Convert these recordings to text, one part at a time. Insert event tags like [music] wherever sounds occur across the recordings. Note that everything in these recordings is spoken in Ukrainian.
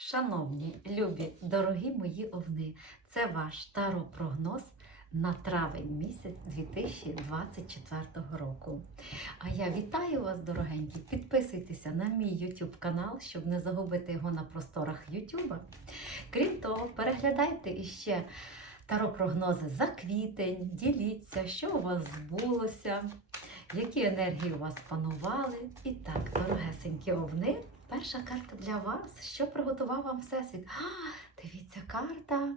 Шановні, любі, дорогі мої овни, це ваш таро-прогноз на травень місяць 2024 року. А я вітаю вас, дорогенькі! Підписуйтеся на мій YouTube канал, щоб не загубити його на просторах YouTube. Крім того, переглядайте іще таро-прогнози за квітень, діліться, що у вас збулося, які енергії у вас панували. І так, дорогесенькі овни. Перша карта для вас. Що приготував вам Всесвіт? А, дивіться, карта.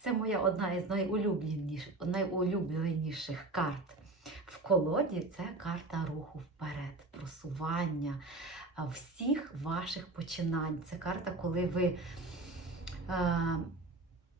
Це моя одна із найулюбленіших, карт. В колоді це карта руху вперед, просування всіх ваших починань. Це карта, коли ви е,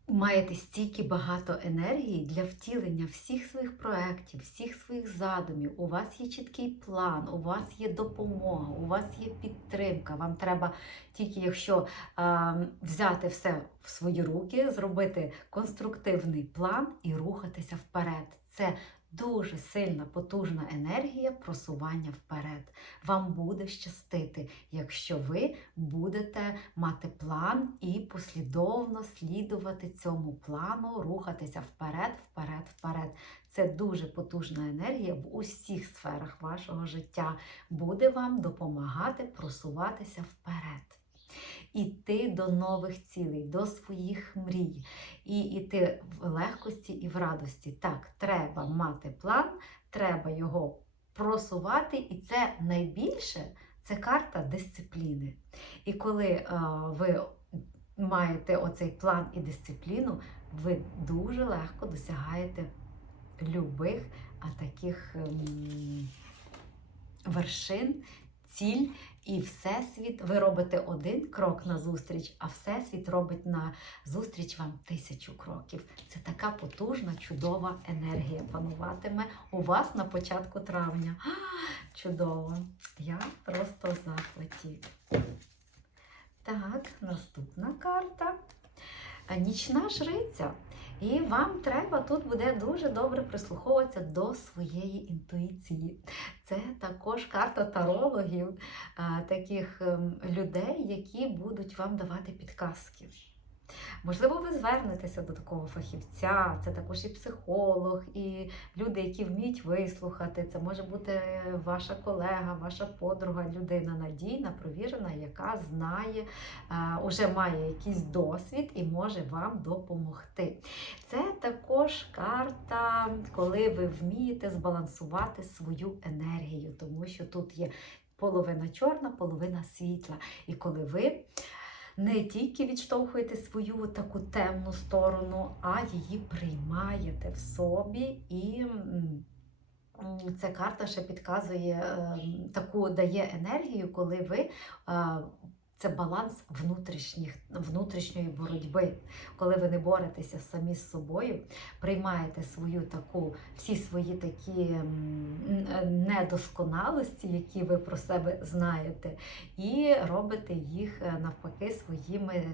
маєте стільки багато енергії для втілення всіх своїх проєктів, всіх своїх задумів. У вас є чіткий план, у вас є допомога, у вас є підтримка. Вам треба тільки, якщо е, взяти все в свої руки, зробити конструктивний план і рухатися вперед. Це Дуже сильна, потужна енергія просування вперед. Вам буде щастити, якщо ви будете мати план і послідовно слідувати цьому плану, рухатися вперед, вперед, вперед. Це дуже потужна енергія в усіх сферах вашого життя буде вам допомагати просуватися вперед. Іти до нових цілей, до своїх мрій, і йти в легкості і в радості. Так, треба мати план, треба його просувати, і це найбільше це карта дисципліни. І коли е, ви маєте оцей план і дисципліну, ви дуже легко досягаєте любих а таких ем, вершин, ціль. І Всесвіт, ви робите один крок на зустріч, а Всесвіт робить на зустріч вам тисячу кроків. Це така потужна, чудова енергія пануватиме у вас на початку травня. Чудово! Я просто в. Так, наступна карта. Нічна жриця. І вам треба тут буде дуже добре прислуховуватися до своєї інтуїції. Це також карта тарологів, таких ем, людей, які будуть вам давати підказки. Можливо, ви звернетеся до такого фахівця, це також і психолог, і люди, які вміють вислухати. Це може бути ваша колега, ваша подруга, людина надійна, провірена, яка знає, вже має якийсь досвід і може вам допомогти. Це також карта, коли ви вмієте збалансувати свою енергію, тому що тут є половина чорна, половина світла. І коли ви не тільки відштовхуєте свою таку темну сторону, а її приймаєте в собі і. Ця карта ще підказує таку дає енергію, коли ви це баланс внутрішніх, внутрішньої боротьби, коли ви не боретеся самі з собою, приймаєте свою таку, всі свої такі недосконалості, які ви про себе знаєте, і робите їх е, навпаки своїми.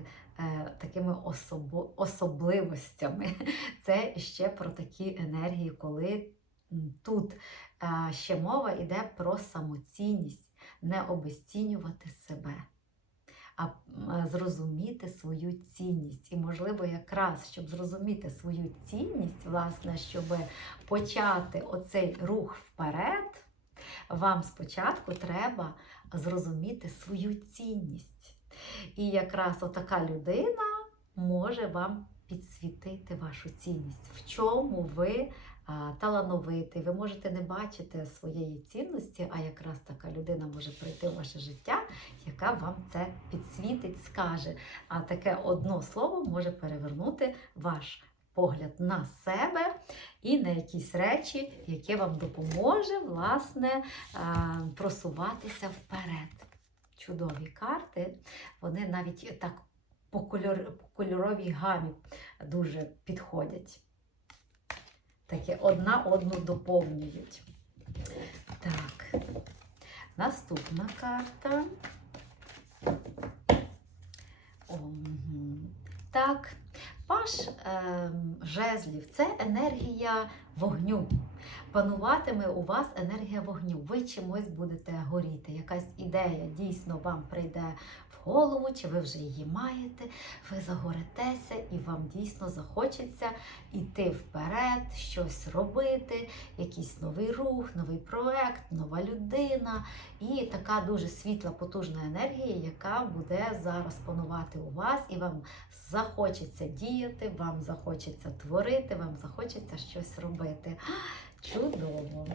Е, такими особо, особливостями. [laughs] Це ще про такі енергії, коли тут е, ще мова йде про самоцінність, не обесцінювати себе зрозуміти свою цінність. І, можливо, якраз, щоб зрозуміти свою цінність, власне, щоб почати оцей рух вперед, вам спочатку треба зрозуміти свою цінність. І якраз отака людина може вам підсвітити вашу цінність, в чому ви талановитий, ви можете не бачити своєї цінності, а якраз така людина може прийти в ваше життя, яка вам це підсвітить, скаже. А таке одно слово може перевернути ваш погляд на себе і на якісь речі, яке вам допоможе, власне, просуватися вперед. Чудові карти, вони навіть так по кольоровій гамі дуже підходять таке одна одну доповнюють. Так, наступна карта. Так, паш е, жезлів це енергія вогню. Пануватиме у вас енергія вогню. Ви чимось будете горіти. Якась ідея дійсно вам прийде голову, чи ви вже її маєте, ви загоритеся і вам дійсно захочеться йти вперед, щось робити, якийсь новий рух, новий проект, нова людина і така дуже світла, потужна енергія, яка буде зараз панувати у вас, і вам захочеться діяти, вам захочеться творити, вам захочеться щось робити. Чудово!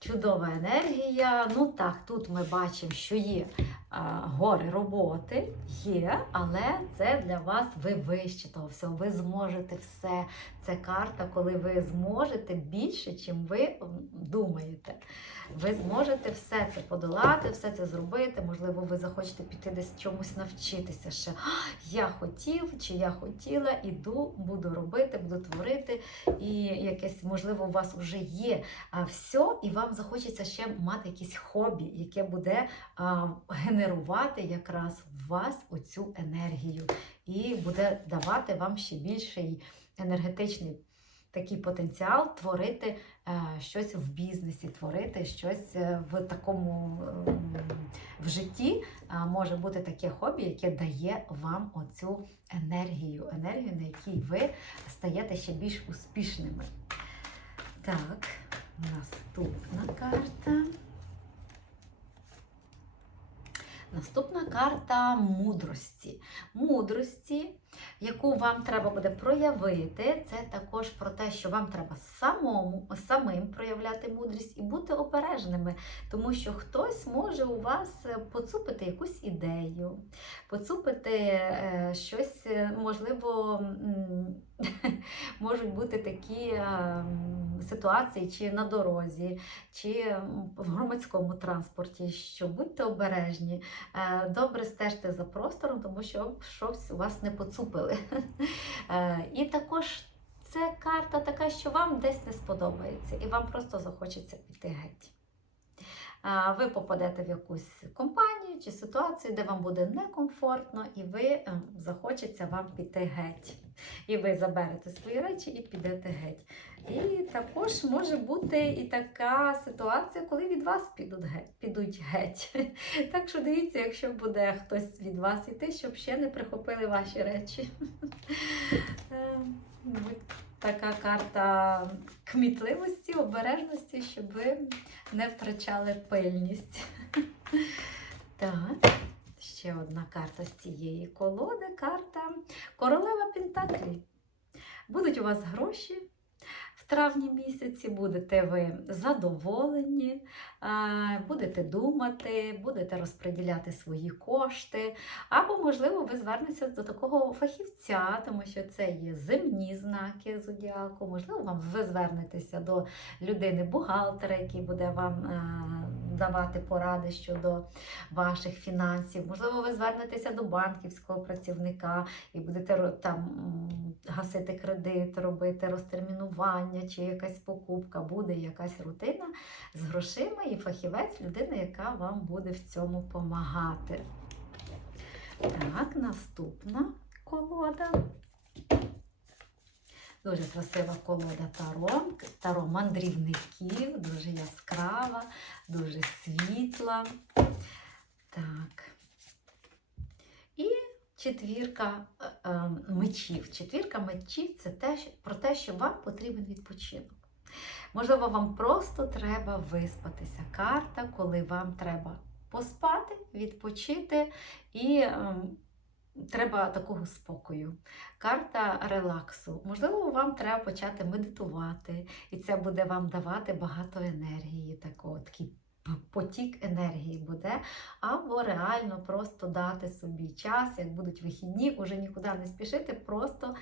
Чудова енергія. Ну так, тут ми бачимо, що є гори роботи, є, але це для вас ви вище того всього. Ви зможете все. Це карта, коли ви зможете більше, чим ви думаєте. Ви зможете все це подолати, все це зробити. Можливо, ви захочете піти десь чомусь навчитися ще. Я хотів чи я хотіла, іду, буду робити, буду творити. І якесь, можливо, у вас вже є все, і вам захочеться ще мати якесь хобі, яке буде а, генерувати якраз в вас оцю енергію, і буде давати вам ще більший енергетичний такий потенціал творити е, щось в бізнесі, творити щось е, в такому ем, в житті. Може бути таке хобі, яке дає вам оцю енергію, енергію, на якій ви стаєте ще більш успішними. Так, наступна карта. Наступна карта мудрості. Мудрості, яку вам треба буде проявити, це також про те, що вам треба самому, самим проявляти мудрість і бути обережними, тому що хтось може у вас поцупити якусь ідею, поцупити е, щось, е, можливо, [laughs] можуть бути такі е, ситуації, чи на дорозі, чи в громадському транспорті, що будьте обережні. Е, Добре стежте за простором, тому що щось у вас не поцупили. [laughs] Е, І також це карта така, що вам десь не сподобається, і вам просто захочеться піти геть. Ви попадете в якусь компанію чи ситуацію, де вам буде некомфортно, і ви е, захочеться вам піти геть. І ви заберете свої речі і підете геть. І також може бути і така ситуація, коли від вас підуть геть. Підуть геть. [laughs] Так що дивіться, якщо буде хтось від вас іти, щоб ще не прихопили ваші речі. [laughs] Е, Така карта кмітливості, обережності, щоб ви не втрачали пильність. [laughs] Так, ще одна карта з цієї колоди. Карта Королева Пентаклі. Будуть у вас гроші. В травні місяці будете ви задоволені, будете думати, будете розподіляти свої кошти, або, можливо, ви звернетеся до такого фахівця, тому що це є земні знаки зодіаку. Можливо, вам ви звернетеся до людини-бухгалтера, який буде вам давати поради щодо ваших фінансів. Можливо, ви звернетеся до банківського працівника і будете там гасити кредит, робити розтермінування чи якась покупка, буде якась рутина з грошима і фахівець, людина, яка вам буде в цьому допомагати. Так, наступна колода. Дуже красива колода Таро, Таро мандрівників, дуже яскрава, дуже світла. Так. І четвірка е, е, мечів. Четвірка мечів це те, про те, що вам потрібен відпочинок. Можливо, вам просто треба виспатися. Карта, коли вам треба поспати, відпочити і ем, треба такого спокою. Карта релаксу. Можливо, вам треба почати медитувати, і це буде вам давати багато енергії, такого, такий потік енергії буде. Або реально просто дати собі час, як будуть вихідні, уже нікуди не спішити, просто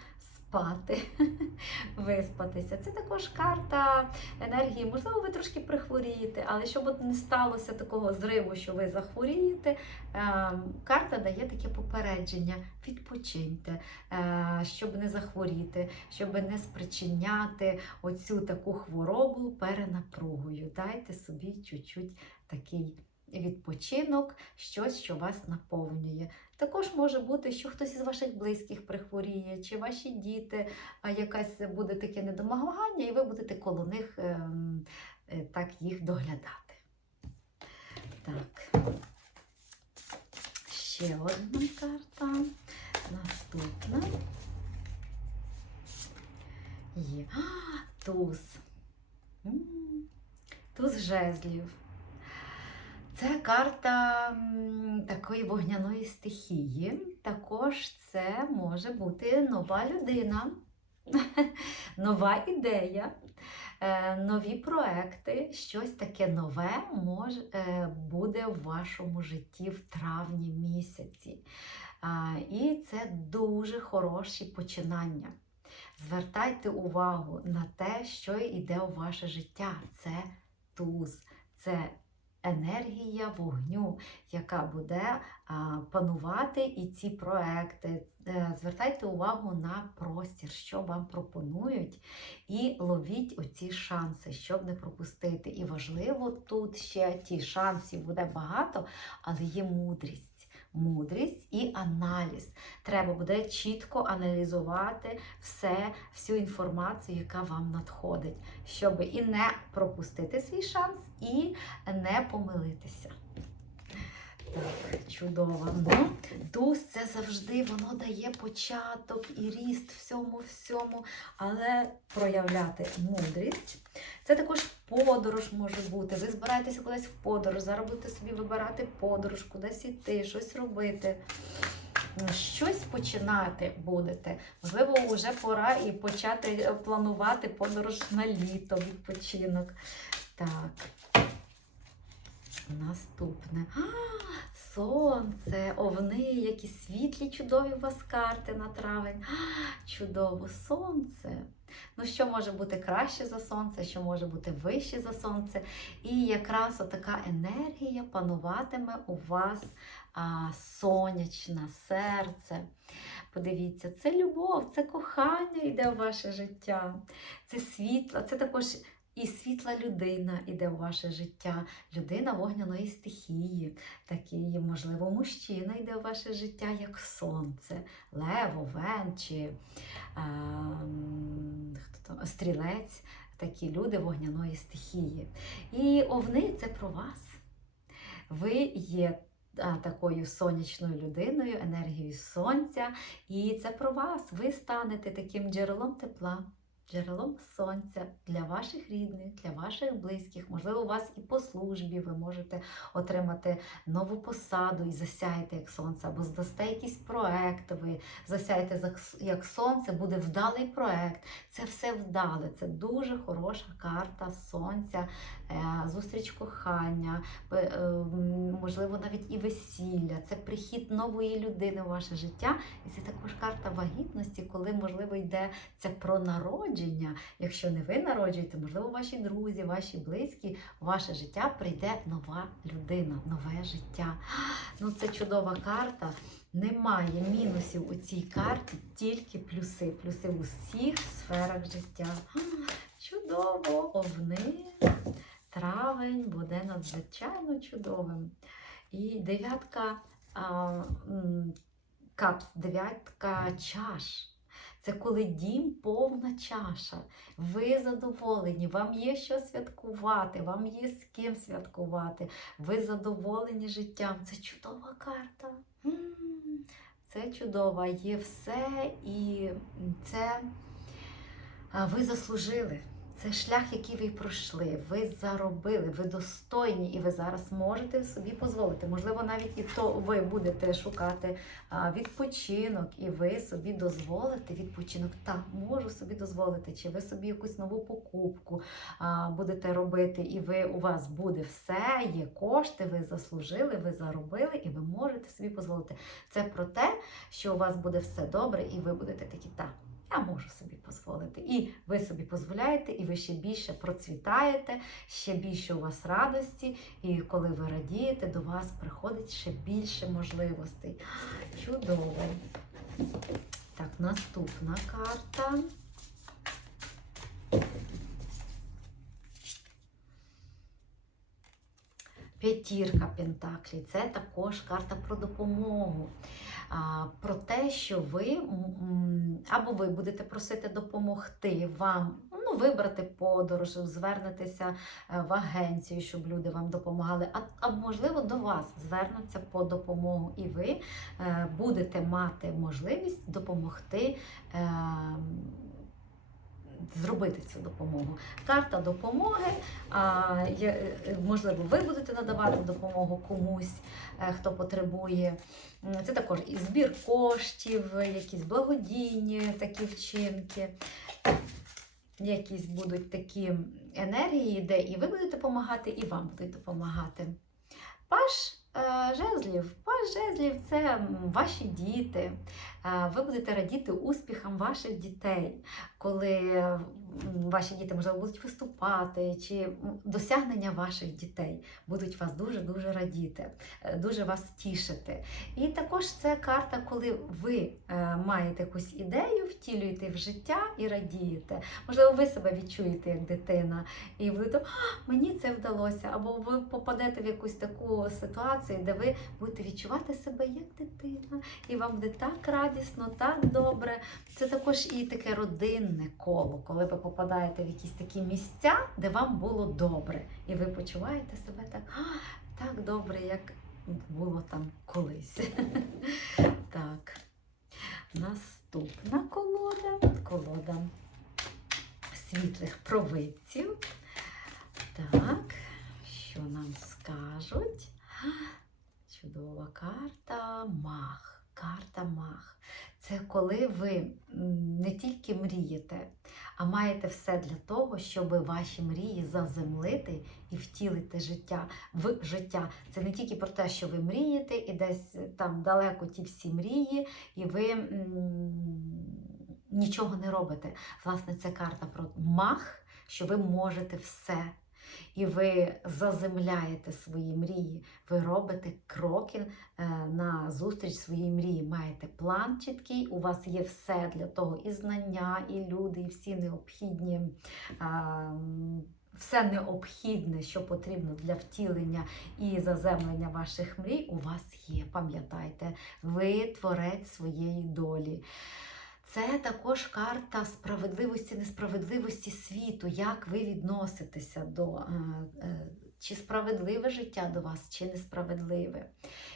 спати, [laughs] виспатися. Це також карта енергії. Можливо, ви трошки прихворієте, але щоб от не сталося такого зриву, що ви захворієте, ем, карта дає таке попередження: відпочиньте, е, щоб не захворіти, щоб не спричиняти оцю таку хворобу перенапругою. Дайте собі чуть-чуть такий відпочинок, щось, що вас наповнює. Також може бути, що хтось із ваших близьких прихворіє, чи ваші діти, якась буде таке недомагання, і ви будете коло них ем, е, так їх доглядати. Так. Ще одна карта. Наступна. Є. А, туз. Туз жезлів. Це карта такої вогняної стихії. Також це може бути нова людина, [laughs] нова ідея, е, нові проекти, щось таке нове може, буде в вашому житті в травні місяці. І це дуже хороші починання. Звертайте увагу на те, що йде у ваше життя. Це туз, це енергія вогню, яка буде панувати і ці проекти. Е, Звертайте увагу на простір, що вам пропонують, і ловіть оці шанси, щоб не пропустити. І важливо тут ще ті шансів буде багато, але є мудрість. Мудрість і аналіз. Треба буде чітко аналізувати все, всю інформацію, яка вам надходить, щоб і не пропустити свій шанс, і не помилитися. Так, чудово. Ну, туз це завжди воно дає початок і ріст всьому всьому, але проявляти мудрість. Це також подорож може бути. Ви збираєтеся кудись в подорож, зараз будете собі вибирати подорож, кудись іти, щось робити. Щось починати будете. Можливо, вже пора і почати планувати подорож на літо, відпочинок. Так. Наступне. А, сонце, овни, які світлі, чудові у вас карти на травень. А, чудово, сонце. Ну, що може бути краще за сонце, що може бути вище за сонце. І якраз така енергія пануватиме у вас а, сонячне серце. Подивіться, це любов, це кохання йде в ваше життя, це світло, це також і світла людина йде в ваше життя, людина вогняної стихії, такий, можливо, мужчина йде в ваше життя, як сонце, лев, овен чи а, хто там, стрілець, такі люди вогняної стихії. І овни це про вас. Ви є такою сонячною людиною, енергією сонця, і це про вас. Ви станете таким джерелом тепла, джерелом сонця для ваших рідних, для ваших близьких. Можливо, у вас і по службі ви можете отримати нову посаду і засяєте як сонце, або здасте якийсь проект, ви засяєте як сонце, буде вдалий проект. Це все вдале. Це дуже хороша карта сонця, е, зустріч кохання, е, можливо, навіть і весілля. Це прихід нової людини в ваше життя. І це також карта вагітності, коли, можливо, йде це про народження. Якщо не ви народжуєте, можливо, ваші друзі, ваші близькі, ваше життя прийде нова людина, нове життя. Ну, це чудова карта. Немає мінусів у цій карті, тільки плюси. Плюси в усіх сферах життя. Чудово, овни. Травень буде надзвичайно чудовим. І дев'ятка капс, дев'ятка чаш. Це коли дім повна чаша. Ви задоволені, вам є що святкувати, вам є з ким святкувати. Ви задоволені життям. Це чудова карта. Це чудова, є все, і це ви заслужили. Це шлях, який ви пройшли. Ви заробили, ви достойні, і ви зараз можете собі дозволити. Можливо, навіть і то ви будете шукати відпочинок, і ви собі дозволите відпочинок. Так, можу собі дозволити. Чи ви собі якусь нову покупку будете робити, і ви у вас буде все, є кошти, ви заслужили, ви заробили, і ви можете собі дозволити. Це про те, що у вас буде все добре, і ви будете такі так. Я можу собі дозволити. І ви собі дозволяєте, і ви ще більше процвітаєте, ще більше у вас радості, і коли ви радієте, до вас приходить ще більше можливостей. Чудово. Так, наступна карта. П'ятірка Пентаклі це також карта про допомогу. Про те, що ви або ви будете просити допомогти вам, ну, вибрати подорож, звернетеся е, в агенцію, щоб люди вам допомагали. А, а можливо, до вас звернуться по допомогу, і ви е, будете мати можливість допомогти. Е, Зробити цю допомогу. Карта допомоги. Є, е, можливо, ви будете надавати допомогу комусь, е, хто потребує. Це також і збір коштів, якісь благодійні такі вчинки, якісь будуть такі енергії, де і ви будете допомагати, і вам будуть допомагати. Паш е, жезлів, жезлів це ваші діти. Ви будете радіти успіхам ваших дітей, коли ваші діти, можливо, будуть виступати, чи досягнення ваших дітей будуть вас дуже-дуже радіти, е, дуже вас тішити. І також це карта, коли ви е, маєте якусь ідею, втілюєте в життя і радієте. Можливо, ви себе відчуєте як дитина, і будете, «А, мені це вдалося, або ви попадете в якусь таку ситуацію, де ви будете відчувати себе як дитина, і вам буде так радісно, так добре. Це також і таке родинне коло, коли ви попадаєте в якісь такі місця, де вам було добре, і ви почуваєте себе так, «А, так добре, як було там колись. [laughs] Так. Наступна колода. Колода світлих провидців. Так, що нам скажуть? Чудова карта Мах. Карта Мах. Це коли ви не тільки мрієте, а маєте все для того, щоб ваші мрії заземлити і втілити життя в життя. Це не тільки про те, що ви мрієте, і десь там далеко ті всі мрії, і ви нічого не робите. Власне, це карта про мах, що ви можете все. І ви заземляєте свої мрії, ви робите кроки е, на зустріч своїй мрії. Маєте план чіткий, у вас є все для того, і знання, і люди, і всі необхідні. Все необхідне, що потрібно для втілення і заземлення ваших мрій, у вас є. Пам'ятайте, ви творець своєї долі. Це також карта справедливості, несправедливості світу, як ви відноситеся до е, е, чи справедливе життя до вас, чи несправедливе.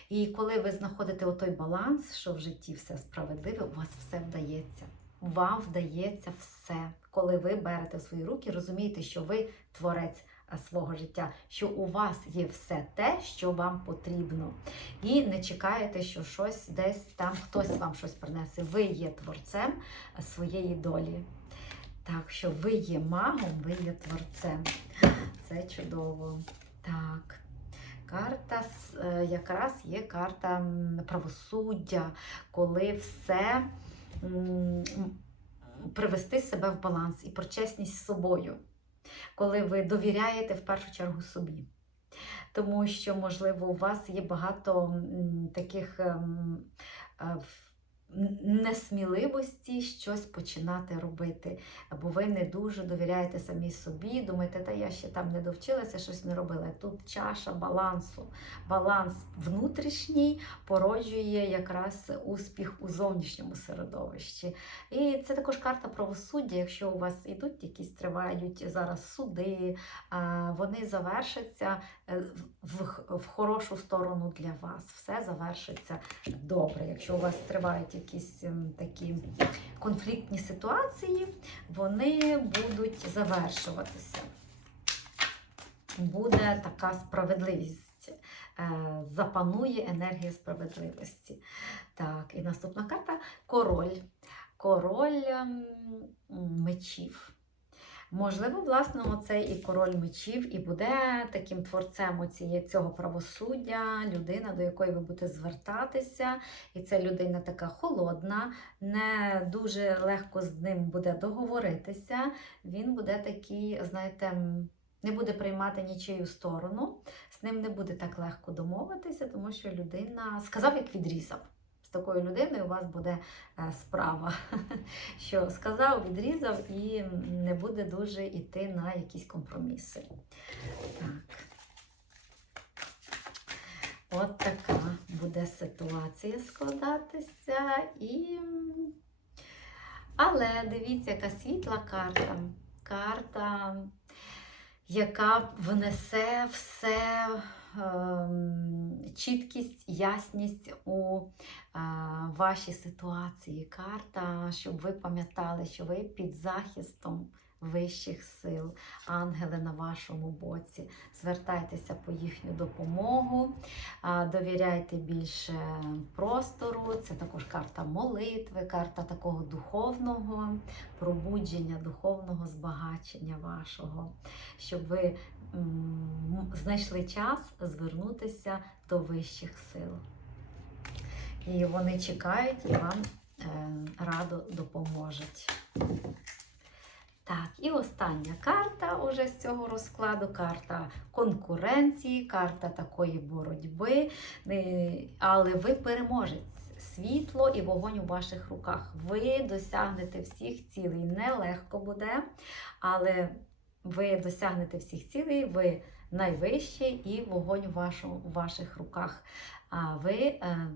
І коли ви знаходите отой баланс, що в житті все справедливе, у вас все вдається. Вам вдається все, коли ви берете свої руки, розумієте, що ви творець свого життя, що у вас є все те, що вам потрібно. І не чекаєте, що щось десь там хтось вам щось принесе. Ви є творцем своєї долі. Так що ви є магом, ви є творцем. Це чудово. Так. Карта е, якраз є карта правосуддя, коли все привести себе в баланс і про чесність з собою, коли ви довіряєте в першу чергу собі. Тому що, можливо, у вас є багато таких ем, е, несміливості щось починати робити. Або ви не дуже довіряєте самі собі, думаєте, та я ще там не довчилася, щось не робила. Тут чаша балансу. Баланс внутрішній породжує якраз успіх у зовнішньому середовищі. І це також карта правосуддя. Якщо у вас ідуть якісь тривають зараз суди, вони завершаться е, в хорошу сторону для вас. Все завершиться добре. Якщо у вас тривають якісь ем, такі конфліктні ситуації, вони будуть завершуватися. Буде така справедливість. е, Запанує енергія справедливості. Так, і наступна карта король. Король ем, мечів. Можливо, власне, оцей і король мечів, і буде таким творцем оцієї, цього правосуддя, людина, до якої ви будете звертатися. І ця людина така холодна, не дуже легко з ним буде договоритися. Він буде такий, знаєте, не буде приймати нічию сторону, з ним не буде так легко домовитися, тому що людина сказав, як відрізав. Такою людиною у вас буде е, справа, [laughs] що сказав, відрізав і не буде дуже йти на якісь компроміси. Так. От така буде ситуація складатися. І... Але дивіться, яка світла карта. карта, яка внесе все чіткість, ясність у вашій ситуації. Карта, щоб ви пам'ятали, що ви під захистом вищих сил, ангели на вашому боці. Звертайтеся по їхню допомогу, довіряйте більше простору. Це також карта молитви, карта такого духовного пробудження, духовного збагачення вашого, щоб ви знайшли час звернутися до вищих сил. І вони чекають і вам е, радо допоможуть. Так, і остання карта уже з цього розкладу карта конкуренції, карта такої боротьби. Е, Але ви переможець. Світло і вогонь у ваших руках. Ви досягнете всіх цілей. Нелегко буде, але ви досягнете всіх цілей, ви найвищий і вогонь у, ваших руках. А ви е,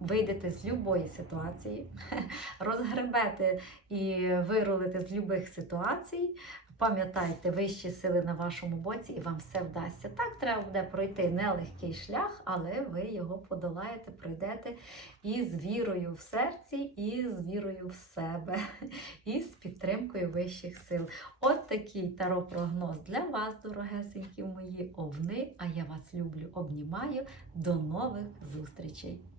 вийдете з будь-якої ситуації, [laughs] розгребете і вирулите з будь-яких ситуацій. Пам'ятайте, вищі сили на вашому боці, і вам все вдасться. Так, треба буде пройти нелегкий шлях, але ви його подолаєте, пройдете і з вірою в серці, і з вірою в себе, [laughs] і з підтримкою вищих сил. От такий таро-прогноз для вас, дорогесенькі мої овни. А я вас люблю, обнімаю. До нових зустрічей!